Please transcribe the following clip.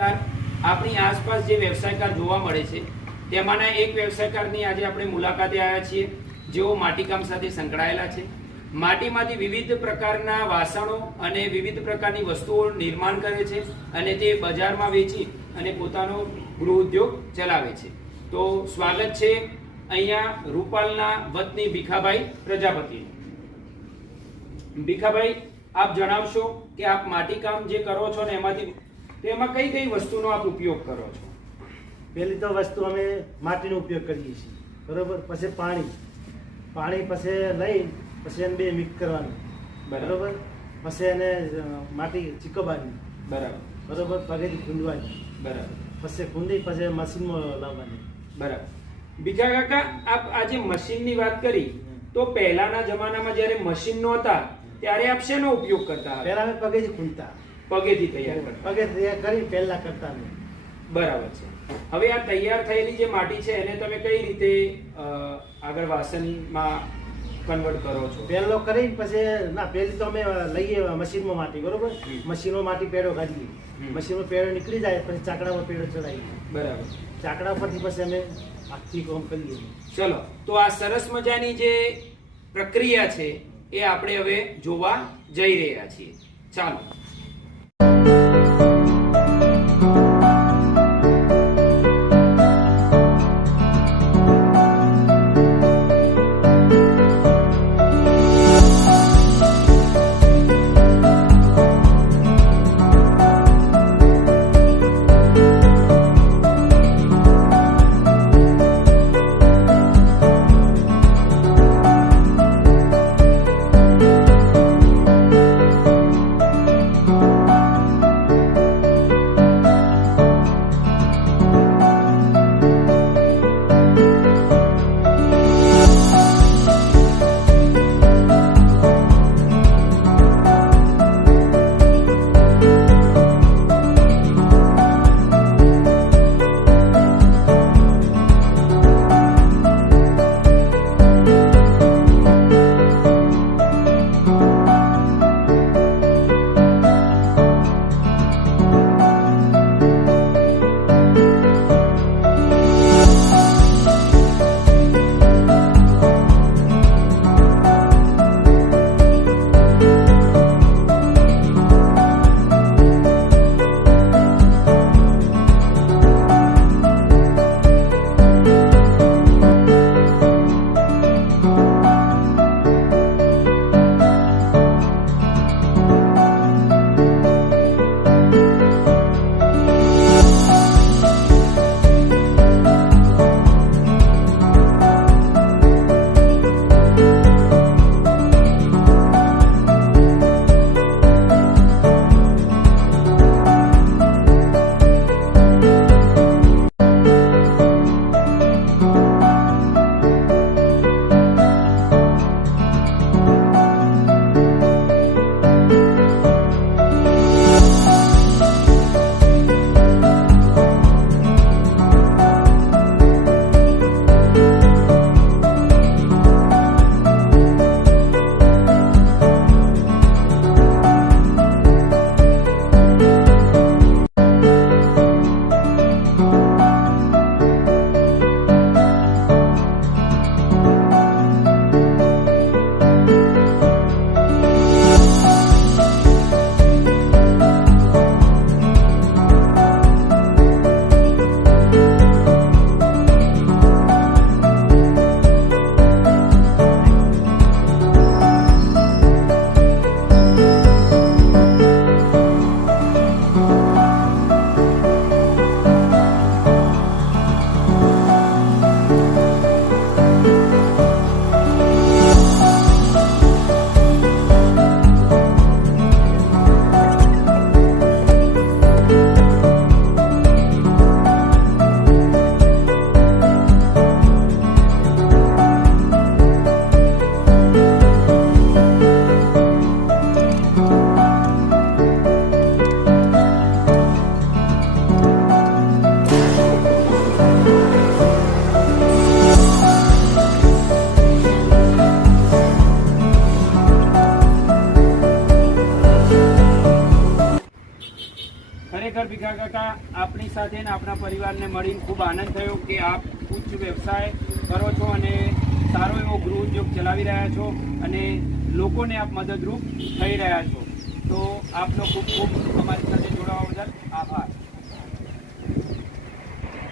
આપણી આસપાસ જે વ્યવસાયકાર જોવા મળે છે તેમાંના એક વ્યવસાયકારની આજે આપણે મુલાકાતે આવ્યા છીએ, જેઓ માટીકામ સાથે સંકળાયેલા છે. માટીમાંથી વિવિધ પ્રકારના વાસણો અને વિવિધ પ્રકારની વસ્તુઓ નિર્માણ કરે છે અને તે બજારમાં વેચી અને પોતાનો ગૃહ ઉદ્યોગ ચલાવે છે. તો સ્વાગત છે અહીંયા રૂપાલના વતની ભીખાભાઈ પ્રજાપતિ. ભીખાભાઈ, આપ જણાવશો કે આપ માટીકામ જે કરો છો ને એમાં કઈ કઈ વસ્તુનો આપ ઉપયોગ કરો છો? પહેલી તો વસ્તુ અમે માટીનો ઉપયોગ કરીએ છીએ, બરોબર. પછી પાણી પછી લઈ પછી એને બે મિક્સ કરવાનું, બરોબર. પછી એને માટી ચીકવવાની, બરોબર. પગેથી ખૂંદવાની, બરાબર. પછી ખૂંદી પછી મશીનમાં લાવવાની, બરાબર. ભીખા કાકા, આપ આજે મશીનની વાત કરી તો પહેલાના જમાનામાં જ્યારે મશીન નહોતા ત્યારે આપ શેનો ઉપયોગ કરતા હતા? પહેલા અમે પગેથી ખૂંદતા, પગેથી તૈયાર કરતા. પગે તૈયાર કરી પહેલા કરતા અમે. બરાબર છે. હવે આ તૈયાર થયેલી જે માટી છે એને તમે કઈ રીતે આગળ વાસણમાં કન્વર્ટ કરો છો? પહેલો કરી પછી ના, પહેલી તો અમે લઈએ મશીનમાં માટી, બરોબર. મશીનમાં માટી પેડો કાઢીએ, મશીનમાં પેડો નીકળી જાય પછી ચાકડામાં પેડો ચડાવીએ, બરાબર. ચાકડા પરથી પછી અમે હાથથી કામ કરીએ. ચલો, તો આ સરસ મજાની જે પ્રક્રિયા છે એ આપણે હવે જોવા જઈ રહ્યા છીએ. ચાલો. ખરેખર ભીખા કાકા આપણી સાથે ને આપણા પરિવારને મળીને ખૂબ આનંદ થયો કે આપ ઉચ્ચ વ્યવસાય કરો છો અને સારો એવો ગૃહ ઉદ્યોગ ચલાવી રહ્યા છો અને લોકોને આપ મદદરૂપ થઈ રહ્યા છો. તો આપનો ખૂબ ખૂબ અમારી સાથે જોડાવા બદલ